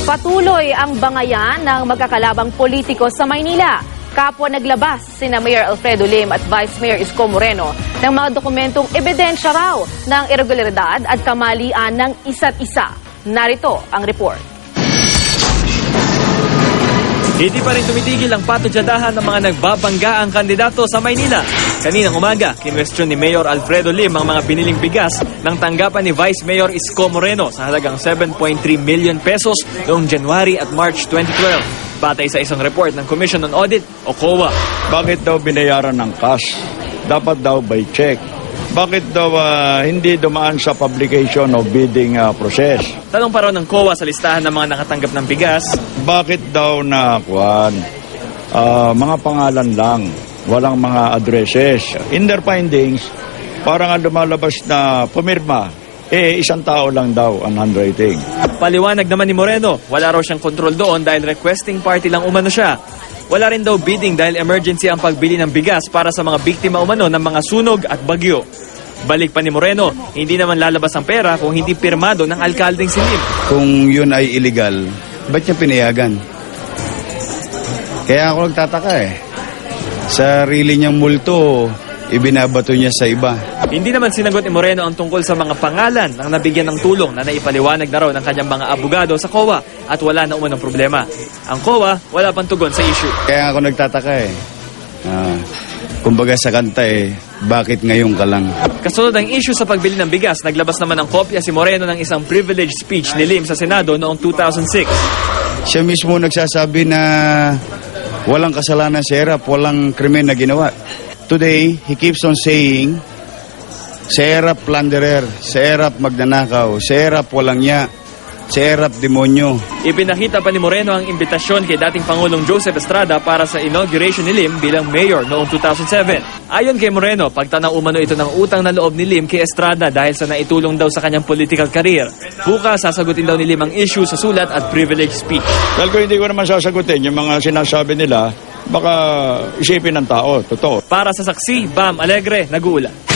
Patuloy ang bangayan ng magkakalabang politiko sa Maynila. Kapwa naglabas sina Mayor Alfredo Lim at Vice Mayor Isko Moreno ng mga dokumentong ebidensya raw ng irregularidad at kamalian ng isa't isa. Narito ang report. Hindi pa rin tumitigil ang patudyadahan ng mga nagbabanggaang kandidato sa Maynila. Kaninang umaga, kinwestiyon ni Mayor Alfredo Lim ang mga biniling bigas ng tanggapan ni Vice Mayor Isko Moreno sa halagang 7.3 million pesos noong January at March 2012. Batay sa isang report ng Commission on Audit o COA. Bakit daw binayaran ng cash? Dapat daw by check. Bakit daw hindi dumaan sa publication o bidding process? Tanong pa raw ng COA sa listahan ng mga nakatanggap ng bigas. Bakit daw na mga pangalan lang, walang mga addresses? In their findings, parang ang lumalabas na pumirma, isang tao lang daw ang handwriting. Paliwanag naman ni Moreno, wala raw siyang kontrol doon dahil requesting party lang umano siya. Wala rin daw bidding dahil emergency ang pagbili ng bigas para sa mga biktima umano ng mga sunog at bagyo. Balik pa ni Moreno, hindi naman lalabas ang pera kung hindi pirmado ng alkaldeng si Lim. Kung yun ay illegal, ba't niya pinayagan? Kaya ako nagtataka Sarili niyang multo, ibinabato niya sa iba. Hindi naman sinagot ni Moreno ang tungkol sa mga pangalan ng nabigyan ng tulong na naipaliwanag na raw ng kanyang mga abogado sa COA at wala na umanong problema. Ang COA, wala pang tugon sa issue. Kaya ako nagtataka kumbaga sa kanta bakit ngayon ka lang? Kasunod ang issue sa pagbili ng bigas, naglabas naman ng kopya si Moreno ng isang privileged speech ni Lim sa Senado noong 2006. Siya mismo nagsasabi na walang kasalanan si Erap, walang krimen na ginawa. Today, he keeps on saying, si Erap plunderer, si Erap magnanakaw, si Erap walang niya, si Erap demonyo. Ipinakita pa ni Moreno ang imbitasyon kay dating Pangulong Joseph Estrada para sa inauguration ni Lim bilang mayor noong 2007. Ayon kay Moreno, pagtanaw umano ito ng utang na loob ni Lim kay Estrada dahil sa naitulong daw sa kanyang political career. Bukas, sasagutin daw ni Lim ang issue sa sulat at privilege speech. Dahil kung hindi ko naman sasagutin yung mga sinasabi nila, baka isipin ng tao, totoo. Para sa saksi, Bam Alegre, nag-uulat.